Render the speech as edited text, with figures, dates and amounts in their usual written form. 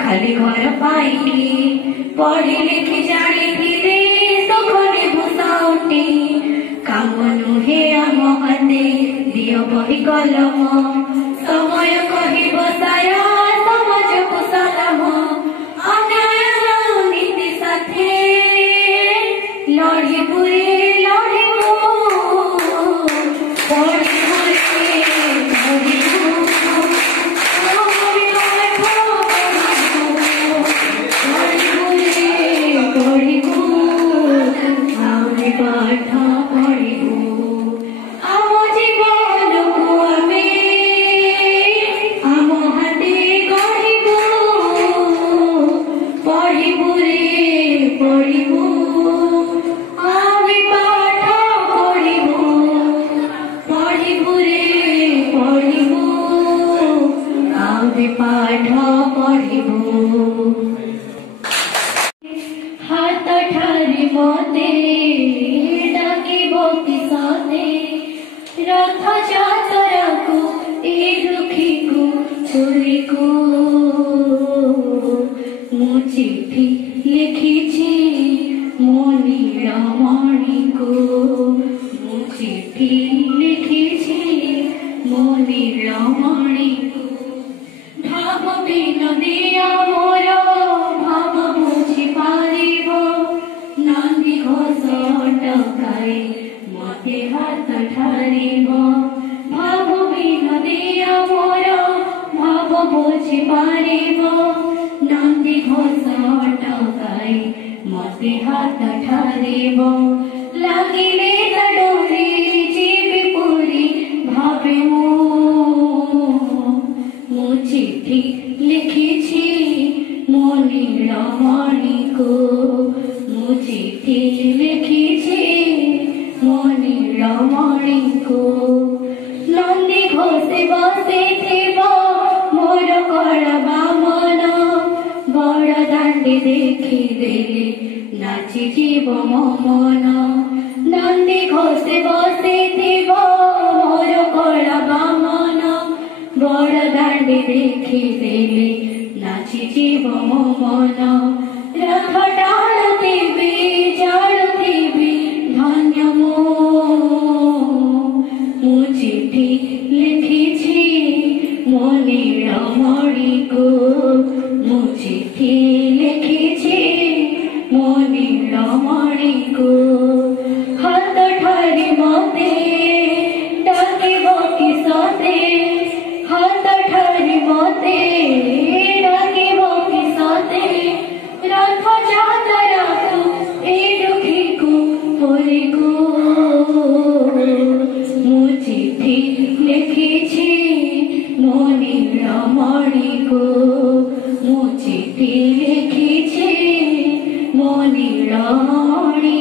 खाली घर पाई पढ़ी लिखी जानी सुखने भूषाउटी काम नुहे आम हाते दियो बही कलम समय कही बसाया समाज को सलाम अन्याय नीति साथे लड़ी पुरे लड़ी पाठ पढ़िबो हाथ ठारी मते डाकिबो किसते रथ जातरा को ए दुखी को चोरी को मु चिट्ठी लिखिछि मो नीलमणि को मु चिट्ठी लिखिछि मो नीलमणि भाव बिन दिया मोर भाव बुझी पारिब नंदी घोष टकाई मते हाथ ठारिब भाव बिन दिया मोर भाव बुझी पारिब नंदी घोष टकाई मते हाथ ठारिब लागिले डोरी जीवी पुरी भावे मु चिट्ठी लिखिछि मो नीलमणि को मु चिट्ठी लिखिछि मो नीलमणि को नंदी घोषे बसे थिबो मोर कला बामन बड़ दांडी देखी देले नाची जीव मो मन नंदी घोषे बसे थिबो मोर कला बामन बड़ दांडी देखी देले नाची जीव मो मन रथ टाणुथिबी जाणुथिबी धन्य मु चिट्ठी लिखिछि मो नीलमणि को मु चिट्ठी लिखिछि मो नीलमणि को हाथ ठारी मते डाकिबो किसते हाथ ठारी मते डाकिबो किसते रथ जातरा को ए दुखी को होरी को मु चिट्ठी लिखिछि मो नीलमणि को मु चिट्ठी लिखिछि मो नीलमणि